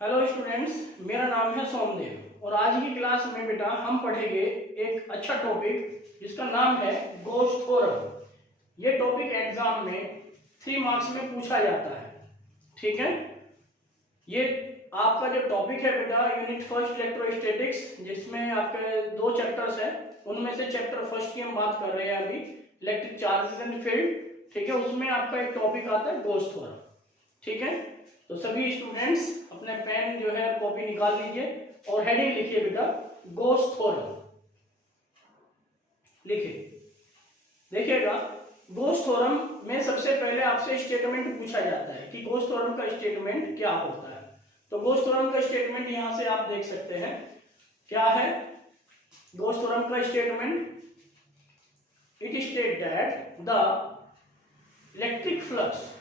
Hello students, मेरा नाम है सोमदेव और आज की क्लास में बेटा हम पढ़ेंगे एक अच्छा टॉपिक जिसका नाम है गोश्त थ्योरम। ये टॉपिक एग्जाम में 3 मार्क्स में पूछा जाता है। ठीक है, ये आपका जो टॉपिक है बेटा यूनिट फर्स्ट इलेक्ट्रोस्टैटिक्स, जिसमें आपके 2 चैप्टर्स हैं। उनमें से चैप्टर फर्स्ट की हम बात कर रहे हैं अभी, इलेक्ट्रिक चार्जेस एंड फील्ड। ठीक है, उसमें आपका एक टॉपिक आता है गोश्त थ्योरम। ठीक है, तो सभी स्टूडेंट्स अपने पेन जो है कॉपी निकाल लीजिए और हेडिंग लिखिए बेटा गोश्त थ्योरम। लिखिए, देखिएगा गोश्त थ्योरम में सबसे पहले आपसे स्टेटमेंट पूछा जाता है कि गोश्त थ्योरम का स्टेटमेंट क्या होता है। तो गोश्त थ्योरम का स्टेटमेंट यहां से आप देख सकते हैं क्या है। गोश्त थ्योरम का statement, it state that the electric flux,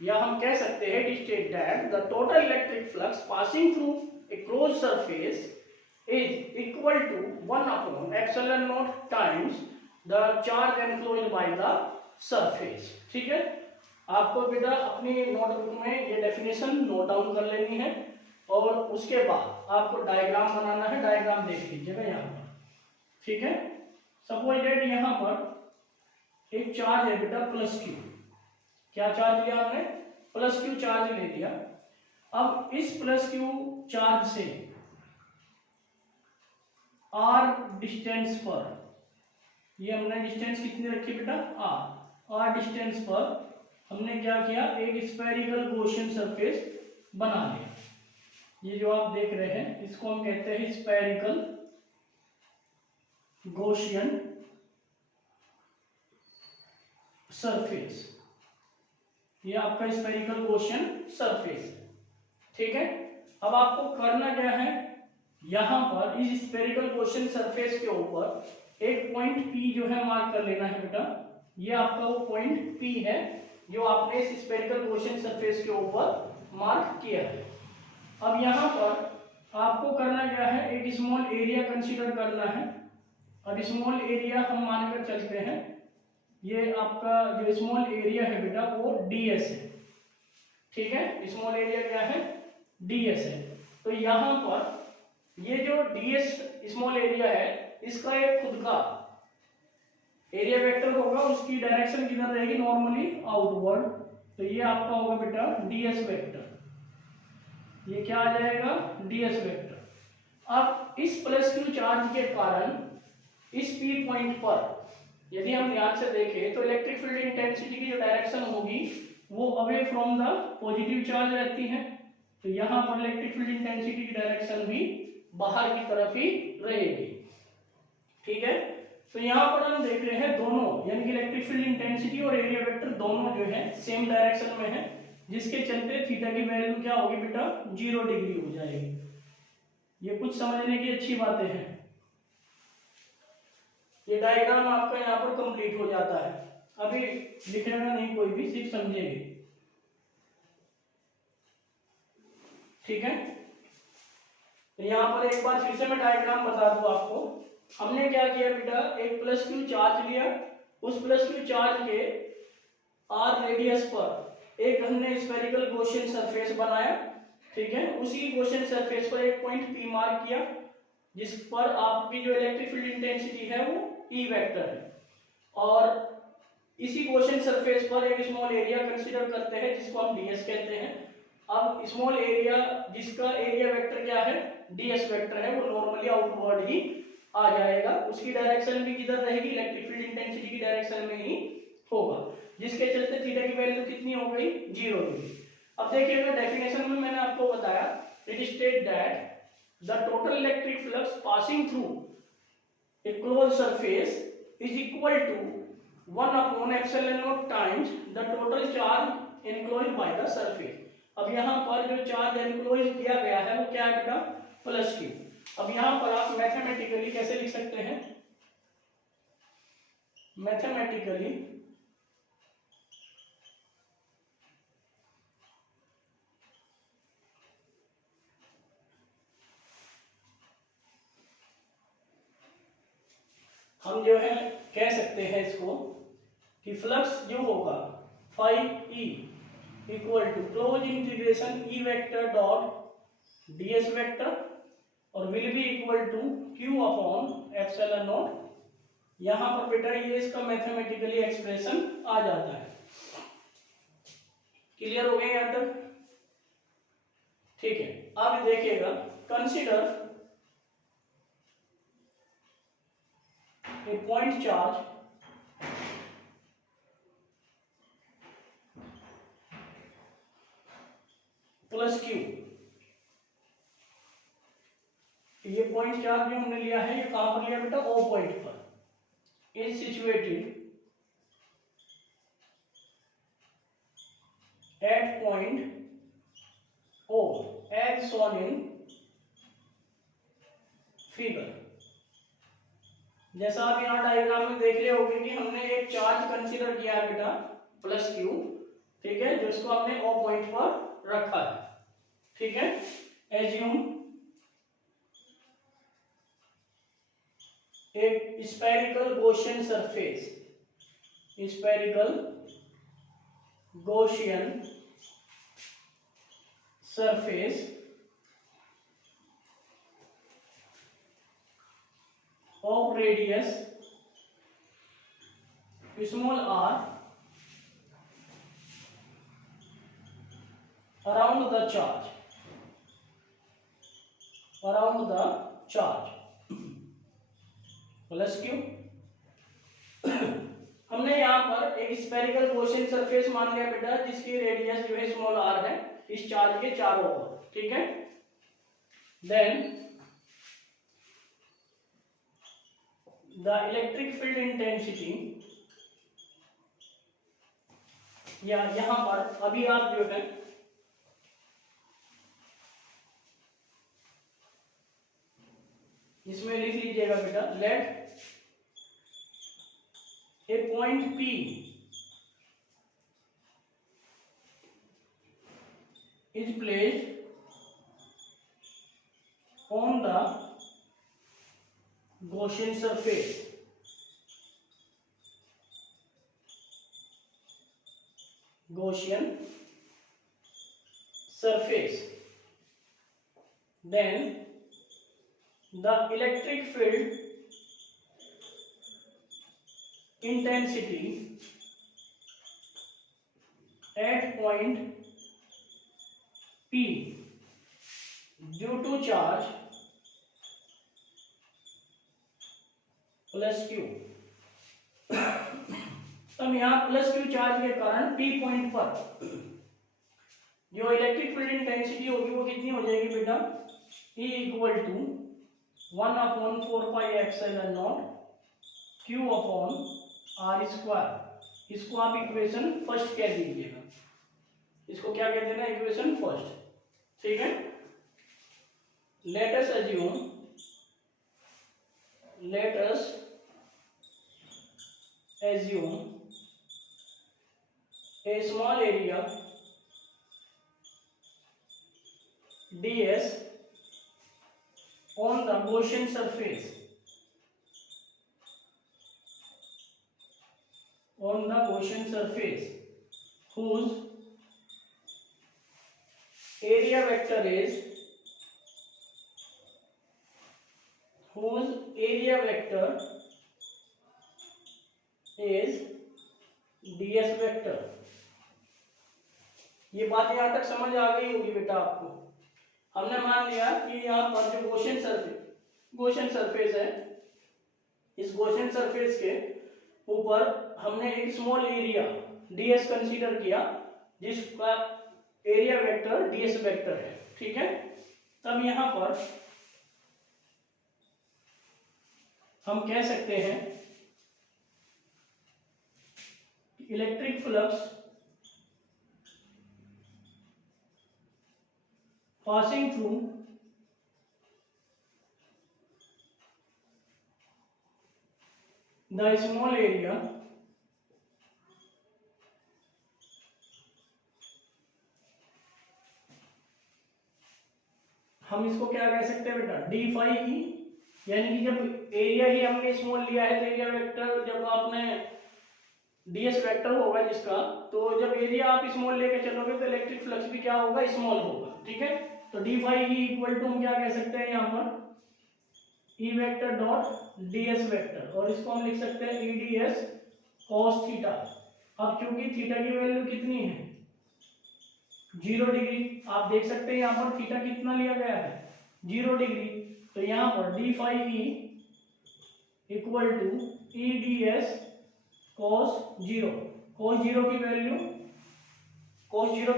या हम कह सकते हैं it state that the total electric flux passing through a closed surface is equal to 1 upon epsilon not times the charge enclosed by the surface. ठीक है, आपको बेटा अपनी नोटबुक में ये डेफिनेशन नोट डाउन कर लेनी है और उसके बाद आपको डायग्राम बनाना है। डायग्राम देख लीजिएगा यहाँ पर। ठीक है, सपोज दैट यहाँ पर एक चार्ज है बेटा प्लस क्यू। क्या चार्ज लिया आपने? प्लस क्यू चार्ज ले लिया। अब इस प्लस क्यू चार्ज से आर डिस्टेंस पर, ये हमने डिस्टेंस कितनी रखी बेटा? आर डिस्टेंस पर हमने क्या किया, एक स्फेरिकल गॉसियन सरफेस बना लिया। ये जो आप देख रहे हैं इसको हम कहते हैं स्फेरिकल गॉसियन सरफेस। ये आपका स्फेरिकल गॉसियन सरफेस है। ठीक है, अब आपको करना क्या है, यहां पर इस स्फेरिकल गॉसियन सरफेस के ऊपर एक पॉइंट P जो है मार्क कर लेना है बेटा। ये आपका वो पॉइंट P है जो आपने इस स्फेरिकल गॉसियन सरफेस के ऊपर मार्क किया है। अब यहां पर आपको करना क्या है, एक स्मॉल एरिया कंसीडर करना है। अब स्मॉल एरिया हम मानकर चलते हैं, ये आपका जो स्मॉल एरिया है बेटा वो ds है। ठीक है, स्मॉल एरिया क्या है? ds है। तो यहां पर ये जो ds स्मॉल एरिया है इसका एक खुद का एरिया वेक्टर होगा, उसकी डायरेक्शन किधर रहेगी? Normally outward. तो ये आपका होगा बेटा ds वेक्टर। ये क्या आ जाएगा? ds vector. अब इस प्लस क्यू चार्ज के कारण इस P पॉइंट पर यदि हम ध्यान से देखें तो इलेक्ट्रिक फील्ड इंटेंसिटी की जो डायरेक्शन होगी वो away from the positive charge रहती है। तो यहां पर इलेक्ट्रिक फील्ड इंटेंसिटी की डायरेक्शन भी बाहर की तरफ ही रहेगी। ठीक है, तो यहां पर हम देख रहे हैं दोनों, यानी कि इलेक्ट्रिक फील्ड इंटेंसिटी और एरिया वेक्टर दोनों जो है सेम डायरेक्शन में है, जिसके चलते थीटा की वैल्यू क्या होगी बेटा? 0 डिग्री हो जाएगी। ये कुछ समझने की अच्छी बातें हैं। ये डायग्राम आपका यहाँ पर कंप्लीट हो जाता है। अभी लिखेगा नहीं कोई भी, सिर्फ समझेंगे। ठीक है, तो यहाँ पर एक बार फिर से मैं डायग्राम बता दूं आपको। हमने क्या किया बेटा, एक प्लस क्यू चार्ज लिया, उस प्लस क्यू चार्ज के आर रेडियस पर एक हमने स्फेरिकल गॉसियन सरफेस बनाया। ठीक है, उसी गॉसियन सरफेस पर एक पॉइंट P मार्क किया, जिस पर आपकी जो इलेक्ट्रिक फील्ड इंटेंसिटी है वो E वेक्टर है। और इसी गॉसियन सरफेस पर एक स्मॉल एरिया कंसीडर करते हैं जिसको हम ds कहते हैं। अब स्मॉल एरिया जिसका एरिया वेक्टर क्या है? ds वेक्टर है, वो नॉर्मली आउटवर्ड ही आ जाएगा। उसकी डायरेक्शन भी किधर रहेगी? इलेक्ट्रिक फील्ड इंटेंसिटी की डायरेक्शन में ही होगा, जिसके चलते थीटा की वैल्यू कितनी हो गई? 0 डिग्री। अब देखिएगा डेफिनेशन में मैंने आपको बताया, it state that the total electric flux passing through a closed surface is equal to 1 upon epsilon naught times the total charge enclosed by the surface। अब यहाँ पर जो चार्ज एनक्लोज किया गया है वो क्या है बेटा? Plus Q. अब यहाँ पर आप मैथमेटिकली कैसे लिख सकते हैं? मैथमेटिकली हम जो है कह सकते हैं इसको कि फ्लक्स जो होगा phi E equal to close integration E vector dot ds vector और will be equal to q upon epsilon naught. यहां पर बेटा ये इसका मैथमेटिकली एक्सप्रेशन आ जाता है। क्लियर हो गए यहां तक? ठीक है, अब देखिएगा, consider a point charge plus Q. ये पॉइंट चार्ज जो हमने लिया है ये कहां पर लिया बेटा? ओ पॉइंट पर। Is situated at point O as shown in figure. जैसा आप यहाँ डायग्राम में देख रहे होंगे कि हमने एक चार्ज कंसीडर किया है बेटा प्लस क्यू, ठीक है, जिसको हमने ओ पॉइंट पर रखा है। ठीक है, एज्यूम एक spherical Gaussian surface, spherical Gaussian surface of radius small r around the charge plus Q. हमने यहाँ पर एक स्फेरिकल गॉसियन सरफेस मान लिया बेटा जिसकी रेडियस जो है स्मॉल r है इस चार्ज के चारों ओर। ठीक है, then the electric field intensity, या यहां पर अभी आप जो है इसमें लिख लीजिएगा बेटा, let a point P is placed on the Gaussian surface, then the electric field intensity at point P due to charge plus Q. तब यहाँ प्लस क्यू चार्ज के कारण P पॉइंट पर जो इलेक्ट्रिक फील्ड इंटेंसिटी होगी वो कितनी हो जाएगी बेटा? E equal to 1/4 epsilon naught Q upon R square. इसको आप इक्वेशन फर्स्ट कह दीजिएगा, इसको क्या कहते हैं ना, इक्वेशन फर्स्ट। ठीक है, let us assume a small area ds on the Gaussian surface whose area vector is ds vector. ये बात यहां तक समझ आ गई होगी बेटा आपको। हमने मान लिया कि यहाँ पर जो गॉसियन सरफेस है, इस गॉसियन सरफेस के ऊपर हमने एक स्मॉल एरिया ds कंसीडर किया जिसका एरिया वेक्टर ds वेक्टर है। ठीक है, तब यहां पर हम कह सकते हैं electric flux passing through the small area हम इसको क्या कह सकते हैं बेटा? डी फाई ई, यानी कि जब एरिया ही हमने स्मॉल लिया है तो एरिया वेक्टर जब आपने डीएस वेक्टर होगा जिसका, तो जब एरिया आप स्मॉल लेके चलोगे तो इलेक्ट्रिक फ्लक्स भी क्या होगा? स्मॉल होगा। ठीक है, तो d phi E equal to हम क्या कह सकते हैं यहाँ पर E vector dot d S vector, और इसको हम लिख सकते हैं E D S cos theta. अब क्योंकि थीटा की वैल्यू कितनी है 0 डिग्री, आप देख सकते हैं यहाँ पर थीटा कितना लिया गया है 0 डिग्री, तो यहाँ पर D phi E equal to E D S cos 0। Cos 0 की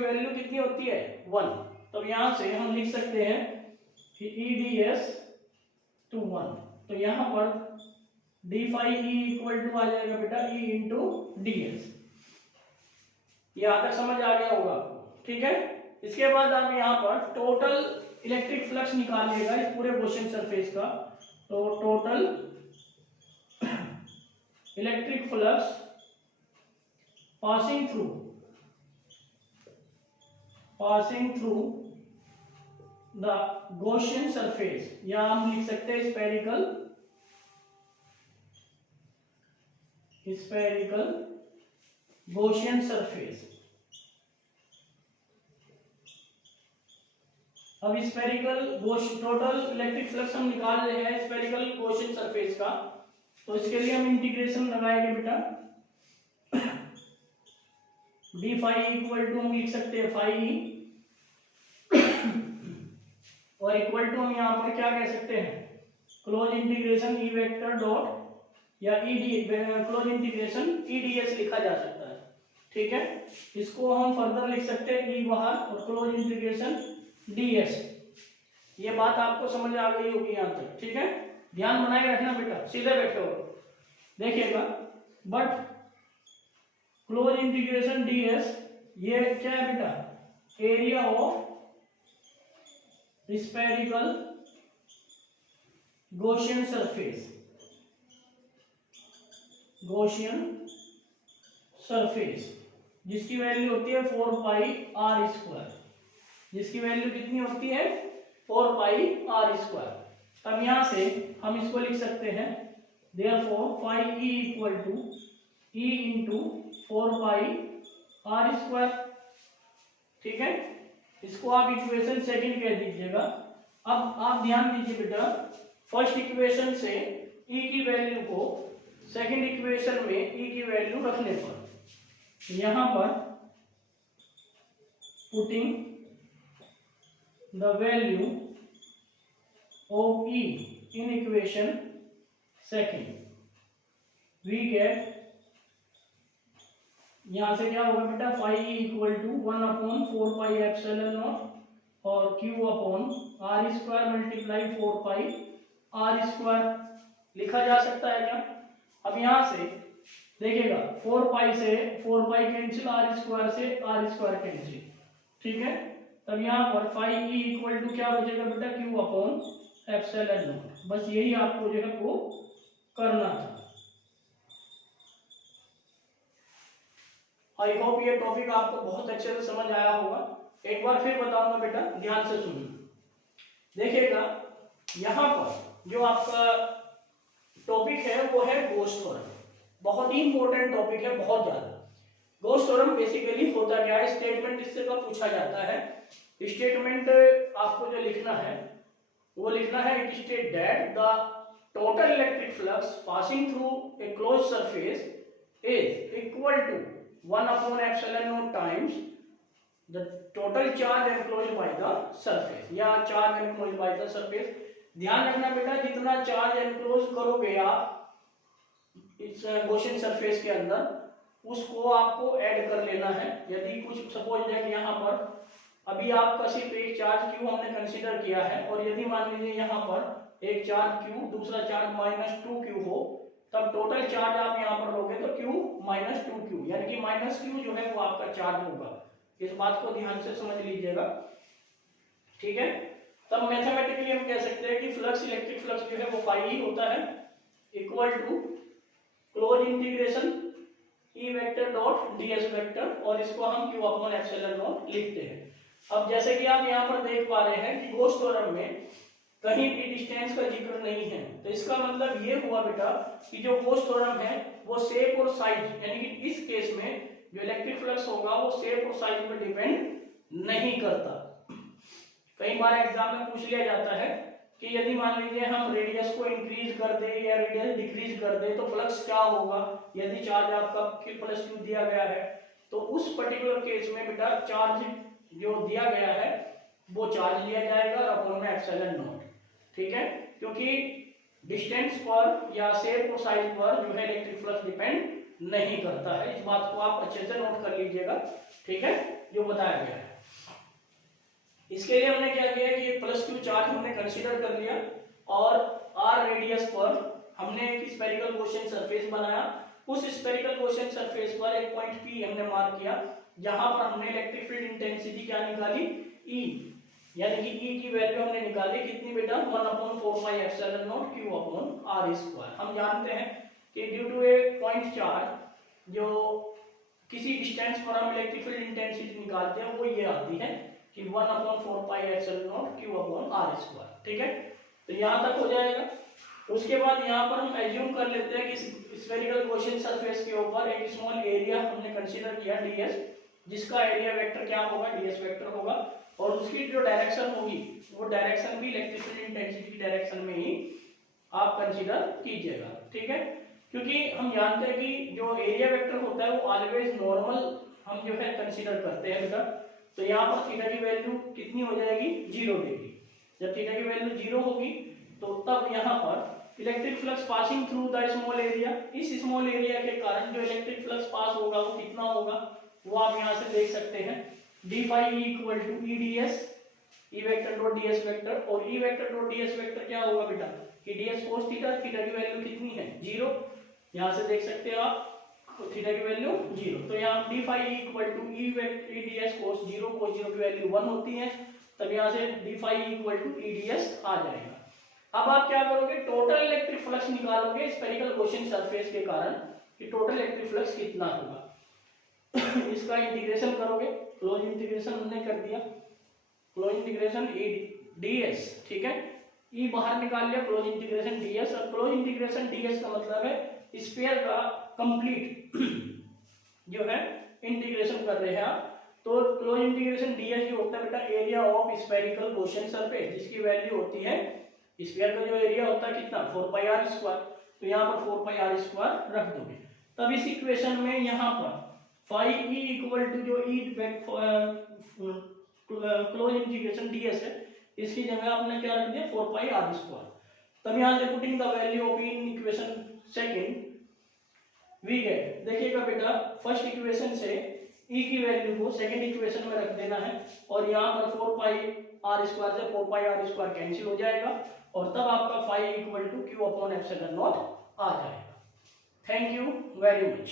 वैल्यू कितनी होती है 1, तो यहाँ से हम लिख सकते हैं कि ई डी एस टू 1, तो यहाँ पर D phi E equal to आ जाएगा बेटा ई इंटू डी एस। यहाँ तक समझ आ गया होगा आपको, ठीक है। इसके बाद आप यहाँ पर टोटल इलेक्ट्रिक फ्लक्स निकालिएगा इस पूरे गॉसियन सरफेस का, तो total electric flux passing through the Gaussian surface, या हम लिख सकते हैं स्फेरिकल गॉसियन सरफेस। अब टोटल इलेक्ट्रिक फ्लक्स हम निकाल रहे हैं स्फेरिकल गॉसियन सरफेस का, तो इसके लिए हम इंटीग्रेशन लगाएंगे बेटा। डी फाई इक्वल टू हम लिख सकते हैं फाई ई, और इक्वल टू हम यहाँ पर क्या कह सकते हैं close integration E vector dot या close integration E D S लिखा जा सकता है, ठीक है। इसको हम फर्दर लिख सकते हैं ई बाहर और क्लोज इंटीग्रेशन डी एस। ये बात आपको समझ आ गई होगी यहाँ तक, ठीक है। ध्यान बनाए रखना बेटा, सीधे बैठे हो देखिएगा। But close integration D S ये क्या है बेटा area of spherical Gaussian surface, जिसकी वैल्यू होती है 4 पाई आर स्क्वायर, जिसकी वैल्यू कितनी होती है 4 पाई आर स्क्वायर। अब यहां से हम इसको लिख सकते हैं therefore phi E equal to E into 4 pi are square, ठीक है। इसको आप इक्वेशन सेकंड कह दीजिएगा। अब आप ध्यान दीजिए बेटा, फर्स्ट इक्वेशन से ई की वैल्यू को सेकंड इक्वेशन में ई की वैल्यू रखने पर यहां पर putting the value of E in equation second we get, यहां से क्या होगा बेटा phi E equal to 1/4 pi epsilon naught और Q upon R square multiply 4 pi are square लिखा जा सकता है क्या। अब यहां से देखिएगा 4 पाई से 4 पाई कैंसिल, आर स्क्वायर से आर स्क्वायर कैंसिल, ठीक है। तब यहाँ पर फाई ई इक्वल टू क्या बचेगा बेटा क्यू अपॉन एप्सिलॉन नॉट। बस यही आपको जो है वो करना था। आई होप ये टॉपिक आपको बहुत अच्छे से समझ आया होगा। एक बार फिर बताऊंगा बेटा, ध्यान से सुनिए। देखिएगा यहाँ पर जो आपका टॉपिक है वो है गॉस थ्योरम, बहुत ही इंपॉर्टेंट टॉपिक है, बहुत ज्यादा। गॉस थ्योरम बेसिकली होता क्या है, स्टेटमेंट इससे का पूछा जाता है। स्टेटमेंट आपको जो लिखना है वो लिखना है it state that the total electric flux passing through a close surface is equal to 1 epsilon naught times the total charge enclosed by the surface, या charge enclosed by the surface। ध्यान रखना बेटा, जितना चार्ज एनक्लोज करोगे आप इस Gaussian surface के अंदर उसको आपको ऐड कर लेना है। यदि कुछ सपोज दैट यहाँ पर अभी आपका सिर्फ एक चार्ज क्यू हमने कंसीडर किया है, और यदि मान लीजिए यहाँ पर एक चार्ज क्यू दूसरा चार्ज -2 क्यू हो, तब टोटल चार्ज आप यहाँ पर लोगे तो Q -2 क्यू, यानी कि -Q जो है वो आपका चार्ज होगा। इस बात को ध्यान से समझ लीजिएगा, ठीक है। तब मैथमेटिकली हम कह सकते हैं कि फ्लक्स इलेक्ट्रिक फ्लक्स जो है वो फाई ई होता है equal to close integration E vector dot d S vector, और इसको हम Q अपॉन एप्सिलॉन नॉट लिखते हैं। अब जैसे कि आप यहाँ पर देख पा रहे हैं कि गॉस थ्योरम में कहीं भी डिस्टेंस का जिक्र नहीं है, तो इसका मतलब ये हुआ बेटा कि जो गॉस थ्योरम है वो शेप और साइज, यानी कि इस केस में जो इलेक्ट्रिक फ्लक्स होगा वो शेप और साइज पर डिपेंड नहीं करता। कई बार एग्जाम में पूछ लिया जाता है कि यदि मान लीजिए हम रेडियस को इंक्रीज कर दे या रेडियस डिक्रीज कर दे तो फ्लक्स क्या होगा, यदि चार्ज आपका +Q दिया गया है तो उस पर्टिकुलर केस में बेटा चार्ज जो दिया गया है वो चार्ज लिया जाएगा और अपॉन में एप्सिलॉन नॉट, ठीक है, क्योंकि डिस्टेंस पर या शेप और साइज पर जो है इलेक्ट्रिक फ्लक्स डिपेंड नहीं करता है। इस बात को आप अच्छे से नोट कर लीजिएगा, ठीक है, जो बताया गया है। इसके लिए हमने क्या किया कि +Q चार्ज हमने कंसीडर कर लिया और r रेडियस पर हमने एक स्फेरिकल क्वेश्चन सरफेस बनाया। उस स्फेरिकल क्वेश्चन सरफेस पर एक पॉइंट P हमने मार्क किया, जहां पर हमने इलेक्ट्रिक फील्ड इंटेंसिटी क्या निकाली, E, यानी कि E की वैल्यू हमने निकाली कितनी बेटा, 1/4πε0 Q/r²। हम जानते हैं कि due to a point charge जो किसी डिस्टेंस पर हम इलेक्ट्रिक फील्ड इंटेंसिटी निकालते हैं वो ये आती है कि 1/4πε0 Q/r², ठीक है। तो यहाँ तक हो जाएगा। उसके बाद यहाँ पर हम एज्यूम कर लेते हैं कि स्फेरिकल क्वेश्चन सरफेस के ऊपर एक स्मॉल एरिया हमने कंसीडर किया ds, जिसका एरिया वेक्टर क्या होगा, ds वेक्टर होगा, और उसकी जो डायरेक्शन होगी वो डायरेक्शन भी इलेक्ट्रिक फील्ड इंटेंसिटी की डायरेक्शन में ही आप कंसीडर कीजिएगा, ठीक है, क्योंकि हम जानते हैं कि जो एरिया वेक्टर होता है वो ऑलवेज नॉर्मल हम जो है कंसीडर करते हैं बेटा। तो यहाँ पर थीटा की वैल्यू कितनी हो जाएगी, 0 डिग्री। जब थीटा की वैल्यू 0 होगी तो तब यहाँ पर electric flux passing through the small area, इस स्मॉल एरिया के कारण जो इलेक्ट्रिक फ्लक्स पास होगा वो कितना होगा, वो आप यहाँ से देख सकते हैं, d phi equal to E ds, E vector dot ds vector, और E vector dot ds vector क्या होगा बेटा, E ds cos theta, theta की वैल्यू कितनी है, 0, यहाँ से देख सकते हो आप, थीटा की वैल्यू 0। तो यहाँ d phi equal to E ds cos 0, cos 0 की वैल्यू 1 होती है, तब यहाँ से d phi equal to E ds आ जाएगा। अब आप क्या करोगे, टोटल इलेक्ट्रिक फ्लक्स निकालोगे स्फेरिकल क्वेश्चन सरफेस के कारण कि टोटल इलेक्ट्रिक फ्लक्स कितना होगा। इसका इंटीग्रेशन करोगे, क्लोज इंटीग्रेशन हमने कर दिया, क्लोज इंटीग्रेशन E ds, ठीक है, E बाहर निकाल लिया, क्लोज इंटीग्रेशन ds, और क्लोज इंटीग्रेशन ds का मतलब है स्फीयर का कंप्लीट जो है इंटीग्रेशन कर रहे हैं आप। तो क्लोज इंटीग्रेशन ds जो होता है बेटा area of spherical question surface, जिसकी वैल्यू होती है, स्फीयर का जो एरिया होता है कितना, 4πr², तो यहाँ पर 4πr² रख दोगे। तब इस इक्वेशन में यहाँ पर phi E इक्वल टू जो E क्लोज इंटीग्रेशन ds है, इसकी जगह आपने क्या रख दिया, 4πr²। तब यहाँ से putting the value of in equation second we get, देखिएगा बेटा फर्स्ट इक्वेशन से E की वैल्यू को सेकंड इक्वेशन में रख देना है, और यहाँ पर 4πr² से 4πr² कैंसिल हो जाएगा, और तब आपका phi equal to Q/ε0 आ जाएगा। Thank you very much.